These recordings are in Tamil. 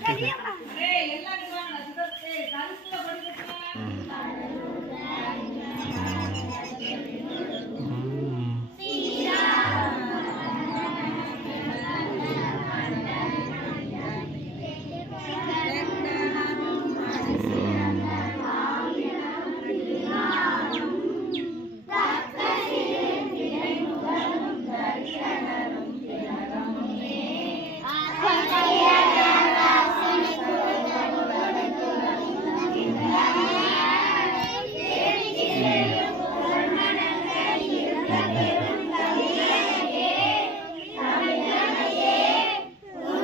அப்படியே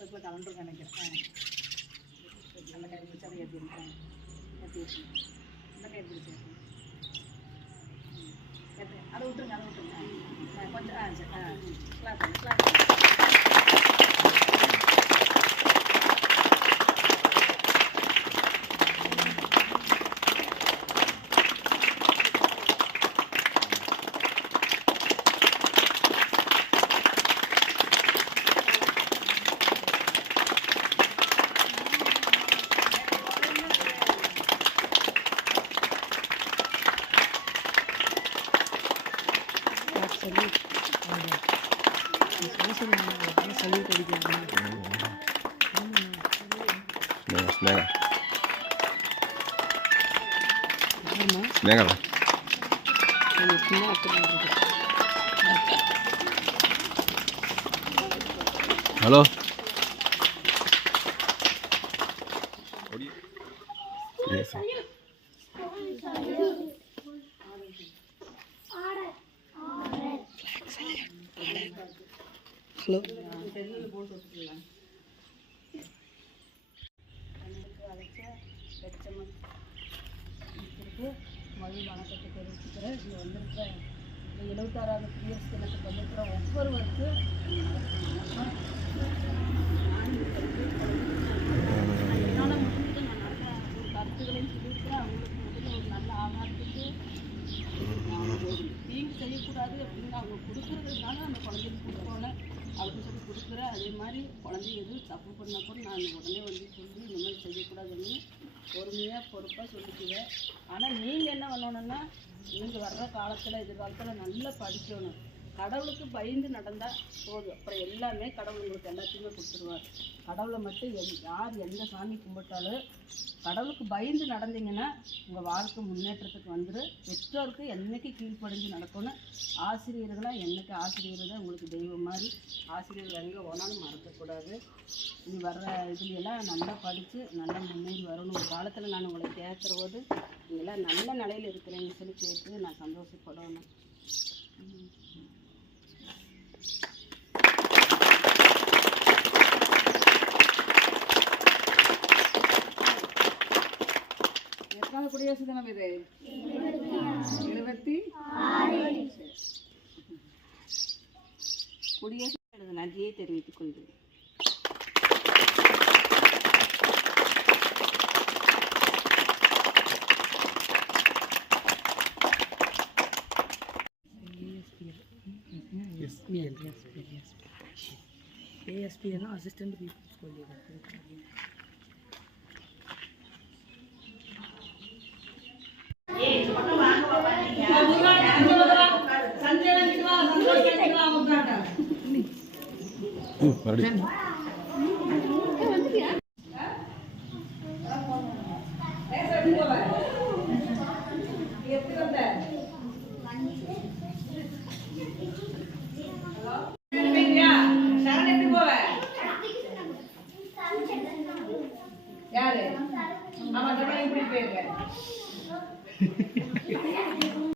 நேரத்துக்குள்ள கலந்துருக்க நினைக்கிறேன் நல்ல கை பிடிச்சா அதை எப்படி இருக்கேன் எப்படி இருக்கேன் நல்ல கை பிடிச்சிருக்கேன் அதை விட்டுருங்க அதை விட்டுருங்க. ஆ, கொஞ்சம் ஆ சரி. ஆ class class Nggak, nggak. Nggak. Halo. Iya, hello மொழி வணக்கத்தை தெரிவிச்சுக்கிறேன் இங்கே வந்திருக்க எழுபத்தாறாவது பிஎஸ் தினத்துக்கு வந்திருக்கிற ஒவ்வொருவருக்கும் அதே மாதிரி குழந்தை எதுவும் தப்பு பண்ணால் கூட நான் உடனே வந்து சொல்லி இந்த மாதிரி செய்யக்கூடாதுன்னு பொறுமையாக பொறுப்பாக சொல்லிக்குவேன். ஆனால் நீங்கள் என்ன பண்ணணும்னா நீங்கள் வர்ற காலத்தில் எதிர்காலத்தில் நல்லா படிக்கணும். கடவுளுக்கு பயந்து நடந்தால் போதும். அப்புறம் எல்லாமே கடவுள் உங்களுக்கு எல்லாத்தையுமே கொடுத்துருவார். கடவுளை மட்டும் எந் யார் எந்த சாமி கும்பிட்டாலும் கடவுளுக்கு பயந்து நடந்தீங்கன்னா உங்கள் வாழ்க்கை முன்னேற்றத்துக்கு வந்துடும் பெற்றோருக்கு என்னைக்கு கீழ்ப்படிஞ்சு நடக்கணும் ஆசிரியர்களாக என்றைக்கு ஆசிரியர் தான் உங்களுக்கு தெய்வம் மாதிரி ஆசிரியர்கள் எங்கே போனாலும் மறக்கக்கூடாது. நீ வர்ற இதுலையெல்லாம் நல்லா படித்து நல்லா முன்னேறி வரணும். ஒரு காலத்தில் நான் உங்களை கேட்குற போது நீங்களாம் நல்ல நிலையில் இருக்கிறேன்னு சொல்லி கேட்டு நான் சந்தோஷப்படணும். ம். எத்தனாவது குடியரசு தினம் இது? இருபத்தி குடியரசு எனது நன்றியை தெரிவித்துக் கொள்கிறேன். Minha Deus, minha Deus. They are being assistant people's colleague. तैयार है। हम अगर प्रिपेयर है।